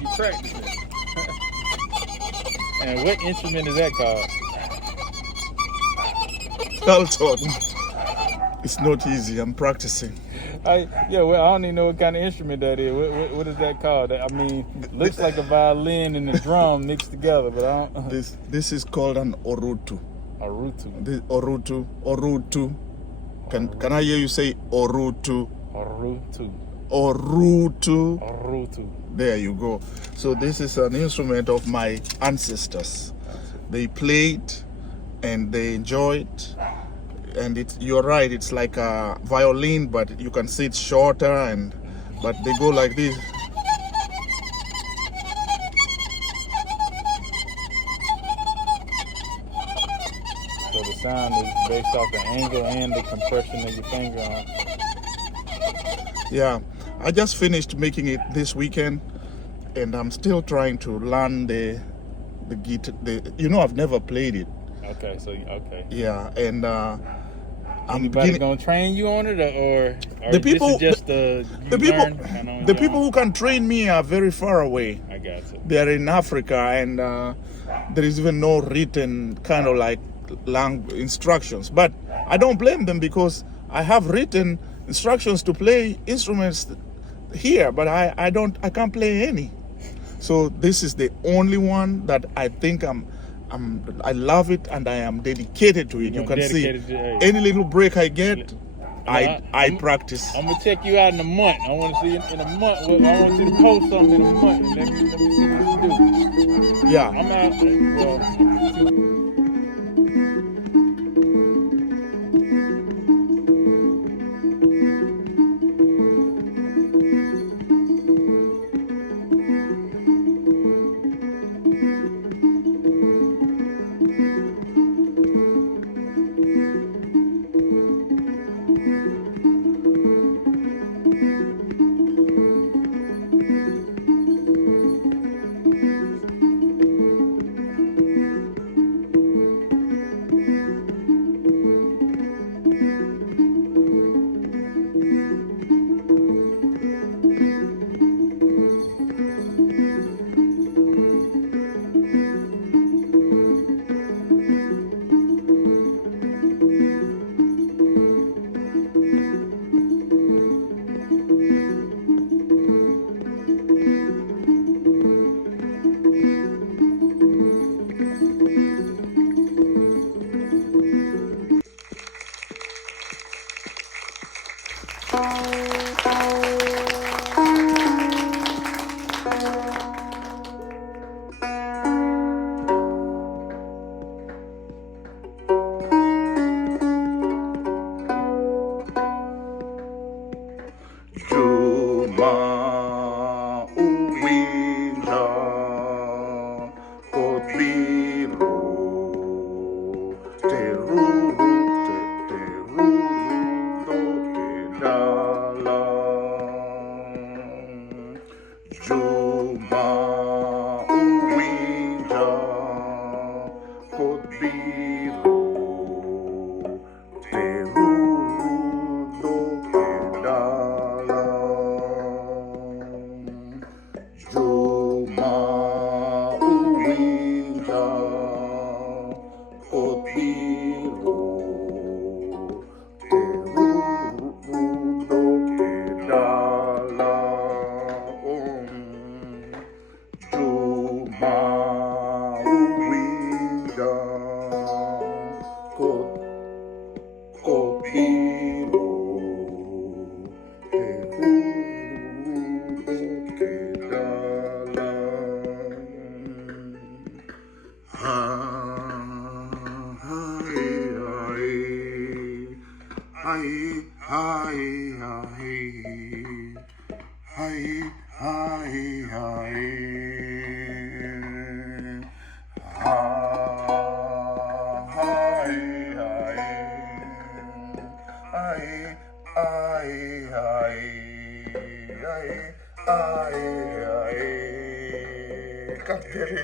You practice it. And what instrument is that called? Dalton. It's not easy. I'm practicing. Well, I don't even know what kind of instrument that is. What is that called? I mean, looks like a violin and a drum mixed together, but I don't. This is called an orutu. Orutu. Can I hear you say orutu? Orutu. There you go. So this is an instrument of my ancestors. They played and they enjoyed. And you're right, it's like a violin, but you can see it's shorter, but they go like this. So the sound is based off the angle and the compression of your finger on. Yeah, I just finished making it this weekend, and I'm still trying to learn the guitar. I've never played it. Okay. Yeah, and anybody gonna train you on it, or the people? This is just the people who can train me are very far away. I got you. They are in Africa, and there is even no written kind of like instructions. But I don't blame them because I have written instructions to play instruments here, but I can't play any. So this is the only one that I think I love it, and I am dedicated to it. You can see any little break I get, I practice. I'm gonna check you out in a month. I want to see you in a month. I want you to post something in a month. And let me see what you do. Yeah. I'm out. Can't get it.